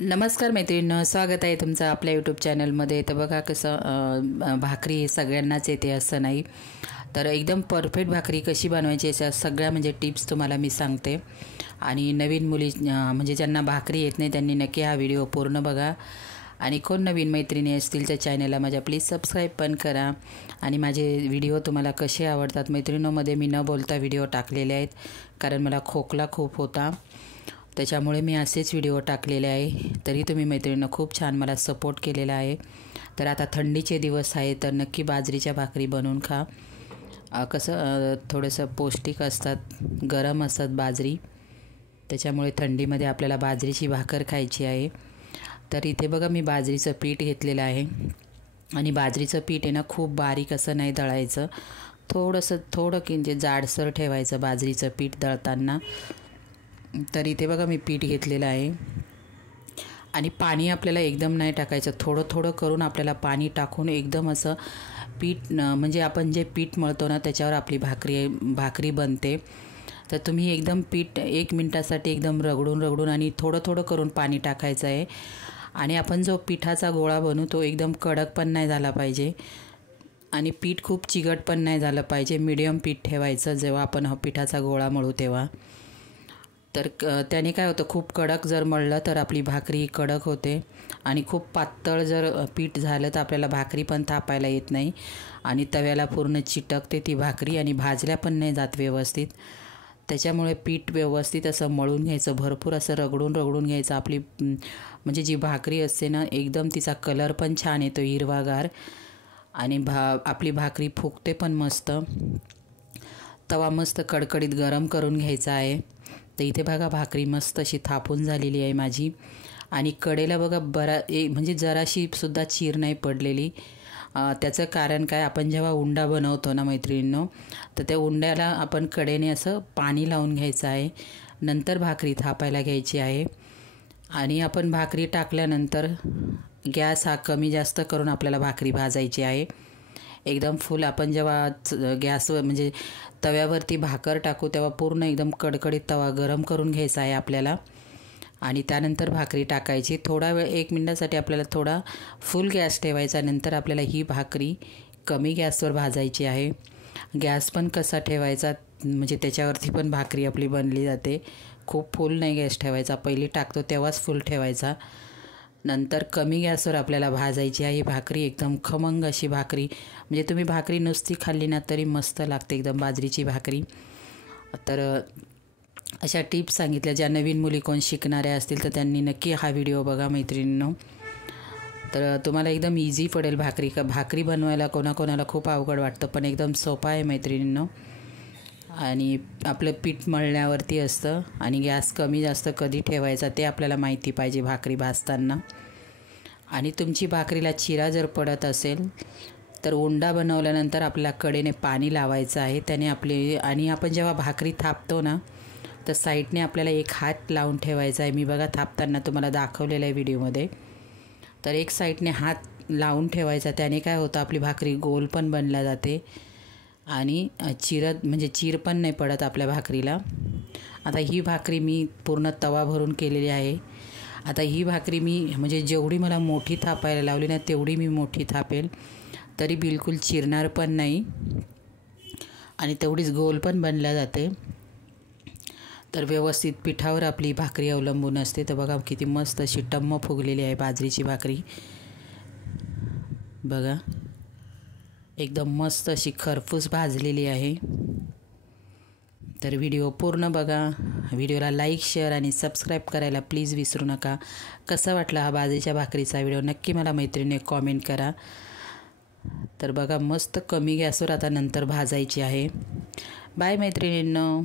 नमस्कार मैत्रिणींनो, स्वागत आहे तुमचं आपल्या यूट्यूब चॅनलमध्ये। तर बघा कसं भाकरी सगळ्यांनाच येते असं नाही, तर एकदम परफेक्ट भाकरी कशी बनवायची अशा सगळ्या म्हणजे टिप्स तुम्हाला मी सांगते। आणि नवीन मुली म्हणजे ज्यांना भाकरी येत नाही त्यांनी नक्की हा व्हिडिओ पूर्ण बघा। आणि कोण नवीन मैत्रिणी असतील तर चॅनलला माझ्या प्लीज सबस्क्राईब पण करा। आणि माझे व्हिडिओ तुम्हाला कसे आवडतात मैत्रिणींमध्ये मी न बोलता व्हिडिओ टाकलेले आहेत, कारण मला खोकला खूप होता, त्याच्यामुळे मी असेच व्हिडिओ टाकलेले आहे। तरी तुम्ही मैत्रिणींनो खूप छान मला सपोर्ट केलेला आहे। तर आता थंडीचे दिवस आहे तर नक्की बाजरीच्या भाकरी बनवून खा। कसं थोडंसं पौष्टिक असतात, गरम असतात बाजरी, त्याच्यामुळे थंडीमध्ये आपल्याला बाजरीची भाकर खायची आहे। तर इथे बघा मी बाजरीचं पीठ घेतलेलं आहे। आणि बाजरीचं पीठ आहे ना खूप बारीक असं नाही दळायचं, थोडं म्हणजे जाडसर ठेवायचं बाजरीचं पीठ दळताना। तर इथे बघा मी पीठ घेतलेलं आहे आणि पाणी आपल्याला एकदम नाही टाकायचं, थोडं थोडं करून आपल्याला पाणी टाकून एकदम असं पीठ म्हणजे आपण जे पीठ मळतो ना त्याच्यावर आपली भाकरी बनते। तर तुम्ही एकदम पीठ 1 मिनिटासाठी एकदम रगडून आणि थोडं थोडं करून पाणी टाकायचं आहे। आणि आपण जो पिठाचा गोळा बनवू तो एकदम कडक पण नाही झाला पाहिजे आणि पीठ खूप चिकट पण नाही झालं पाहिजे, मीडियम पीठ ठेवायचं जेव्हा आपण हा पिठाचा गोळा मळू तेव्हा। तर त्याने काय होतं, खूप कडक जर मळलं तर आपली भाकरी कडक होते आणि खूप पातळ जर पीठ झालं तर आपल्याला भाकरी पण थापायला येत नाही आणि तव्याला पूर्ण चिटकते ती भाकरी आणि भाजल्या पण नाही जात व्यवस्थित। त्याच्यामुळे पीठ व्यवस्थित असं मळून घ्यायचं, भरपूर असं रगडून घ्यायचं। आपली म्हणजे जी भाकरी असते ना एकदम तिचा कलर पण छान येतो हिरवागार आणि आपली भाकरी फुगते पण मस्त। तवा मस्त कडकडीत गरम करून घ्यायचा आहे। तर इथे बघा भाकरी मस्त अशी थापून झालेली आहे माझी आणि कडेला बघा म्हणजे जराशी सुद्धा चीर नाही पडलेली। त्याचं कारण काय, आपण जेव्हा उंडा बनवतो ना मैत्रिणींनो तर त्या उंड्याला आपण कडेने असं पाणी लावून घ्यायचं आहे, नंतर भाकरी थापायला घ्यायची आहे। आणि आपण भाकरी टाकल्यानंतर गॅस हा कमी जास्त करून आपल्याला भाकरी भाजायची आहे। एकदम फुल आपण जेव्हा गॅसवर म्हणजे तव्यावरती भाकर टाकू तेव्हा पूर्ण एकदम कडकडीत तवा गरम करून घ्यायचा आहे आपल्याला आणि त्यानंतर भाकरी टाकायची। थोडा वेळ 1 मिनिटासाठी आपल्याला थोडा फुल गॅस ठेवायचा, नंतर आपल्याला ही भाकरी कमी गॅसवर भाजायची आहे। गॅस पण कसा ठेवायचा म्हणजे त्याच्यावरती पण भाकरी आपली बनली जाते, खूप फुल नाही गॅस ठेवायचा, पहिली टाकतो तेव्हाच फुल ठेवायचा, नंतर कमी गॅसवर आपल्याला भाजायची आहे भाकरी। एकदम खमंग अशी भाकरी, म्हणजे तुम्ही भाकरी नुसती खाल्ली ना तरी मस्त लागते एकदम बाजरीची भाकरी। तर अशा टिप्स सांगितल्या, ज्या नवीन मुली कोण शिकणाऱ्या असतील तर त्यांनी नक्की हा व्हिडिओ बघा मैत्रिणींनो। तर तुम्हाला एकदम इझी पडेल भाकरी बनवायला। कोणाकोणाला खूप अवघड वाटतं पण एकदम सोपं आहे मैत्रिणींनो। आणि आपलं पीठ मळण्यावरती असतं आणि गॅस कमी जास्त कधी ठेवायचा ते आपल्याला माहिती पाहिजे भाकरी भाजताना। आणि तुमची भाकरीला चिरा जर पडत असेल तर उंडा बनवल्यानंतर आपल्या कडेने पाणी लावायचं आहे, त्याने आणि आपण जेव्हा भाकरी थापतो ना तर साईडने आपल्याला एक हात लावून ठेवायचा आहे। मी बघा थापताना तुम्हाला दाखवलेलं आहे व्हिडिओमध्ये, तर एक साईडने हात लावून ठेवायचा, त्याने काय होतं आपली भाकरी गोल पण बनल्या जाते आणि चीर पण नाही पडत आपल्या भाकरीला। आता ही भाकरी मी पूर्ण तवा भरून केलेली आहे। आता ही भाकरी मी म्हणजे जेवढी मला मोठी थापायला लावली ना तेवढी मी मोठी थापेल, तरी बिलकुल चिरणार पण नाही आणि तेवढीच गोल पण बनल्या जाते। तर व्यवस्थित पिठावर आपली भाकरी अवलंबून असते। तर बघा किती मस्त अशी टम्म फुगलेली आहे बाजरीची भाकरी, बघा एकदम मस्त अशी खरपूस भाजलेली आहे। तर व्हिडिओ पूर्ण बघा, व्हिडिओला लाईक शेअर आणि सबस्क्राईब करायला प्लीज विसरू नका। कसा वाटला हा बाजरीच्या भाकरीचा व्हिडिओ नक्की मला मैत्रिणीने कॉमेंट करा। तर बघा मस्त कमी गॅसवर आता नंतर भाजायची आहे। बाय मैत्रिणींनो।